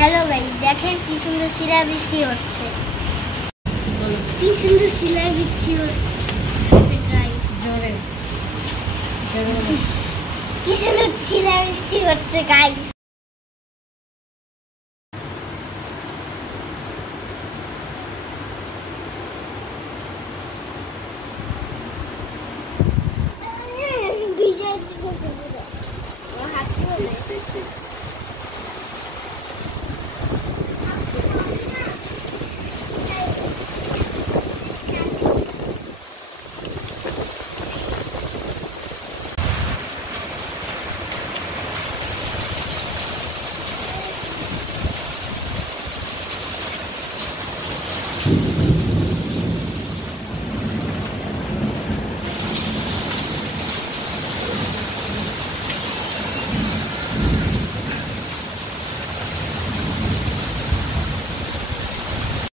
Hello guys, দেখেন কি সুন্দর শিলাবৃষ্টি হচ্ছে। কি সুন্দর শিলাবৃষ্টি হচ্ছে গাইস। জোরে জোরে কি সুন্দর শিলাবৃষ্টি হচ্ছে গাইস।